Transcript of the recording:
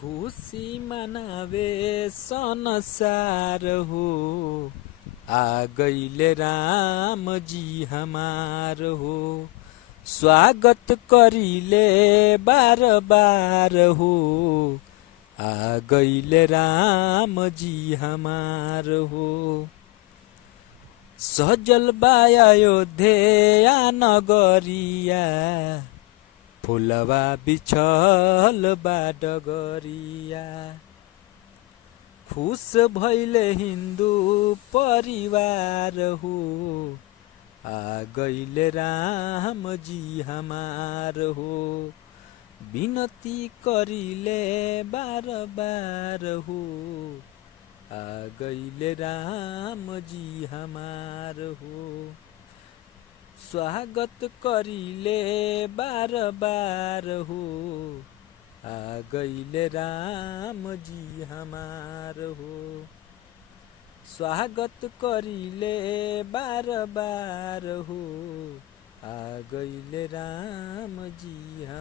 खुशी मनावे संसार हो, आ गईले राम जी हमार हो। स्वागत करिले बार बार हो, आ गईले राम जी हमार हो। सजल बा अयोध्या नगरिया, फुलवा बिछल बा डगरिया। खुश भइले हिन्दू परिवार हो, आ गईले राम जी हमार हो। विनती करिले बार बार हो, आ गईले राम जी हमार हो। स्वागत करिले बार बार हो, आ गईले राम जी हमार हो। स्वागत करिले बार बार हो, आ गईले राम जी हम